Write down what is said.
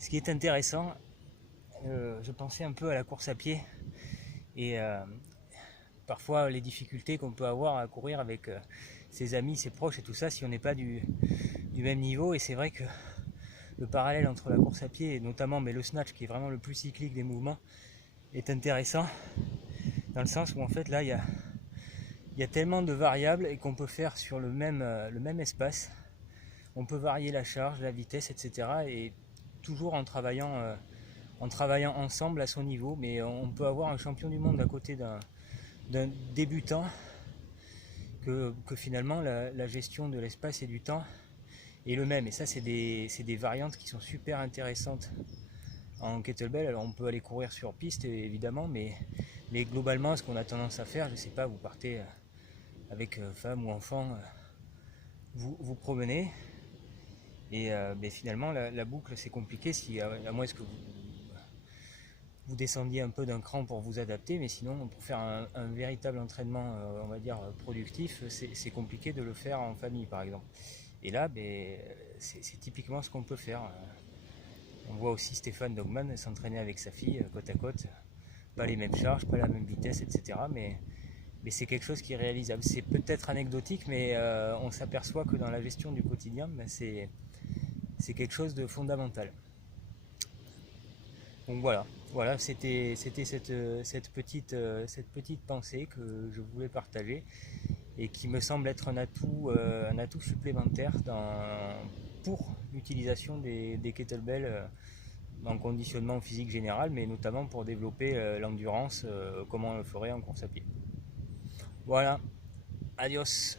Ce qui est intéressant, je pensais un peu à la course à pied et parfois les difficultés qu'on peut avoir à courir avec ses amis, ses proches et tout ça si on n'est pas du même niveau. Et c'est vrai que le parallèle entre la course à pied et notamment le snatch, qui est vraiment le plus cyclique des mouvements, est intéressant dans le sens où en fait là il y a tellement de variables et qu'on peut faire sur le même espace. On peut varier la charge, la vitesse, etc. Et toujours en travaillant ensemble à son niveau. Mais on peut avoir un champion du monde à côté d'un débutant que finalement la gestion de l'espace et du temps est le même. Et ça, c'est des variantes qui sont super intéressantes en kettlebell. Alors on peut aller courir sur piste évidemment, mais globalement, ce qu'on a tendance à faire, je sais pas, vous partez avec femme ou enfant, vous promenez, et mais finalement la boucle c'est compliqué si à moins que vous descendiez un peu d'un cran pour vous adapter, mais sinon pour faire un véritable entraînement on va dire productif, c'est compliqué de le faire en famille par exemple. Et là c'est typiquement ce qu'on peut faire. On voit aussi Stéphane Dogman s'entraîner avec sa fille côte à côte, pas les mêmes charges, pas la même vitesse, etc. Mais c'est quelque chose qui est réalisable. C'est peut-être anecdotique, mais on s'aperçoit que dans la gestion du quotidien, c'est quelque chose de fondamental. Donc voilà, c'était cette petite pensée que je voulais partager et qui me semble être un atout supplémentaire pour l'utilisation des kettlebells en conditionnement physique général, mais notamment pour développer l'endurance comme on le ferait en course à pied. Voilà, adios.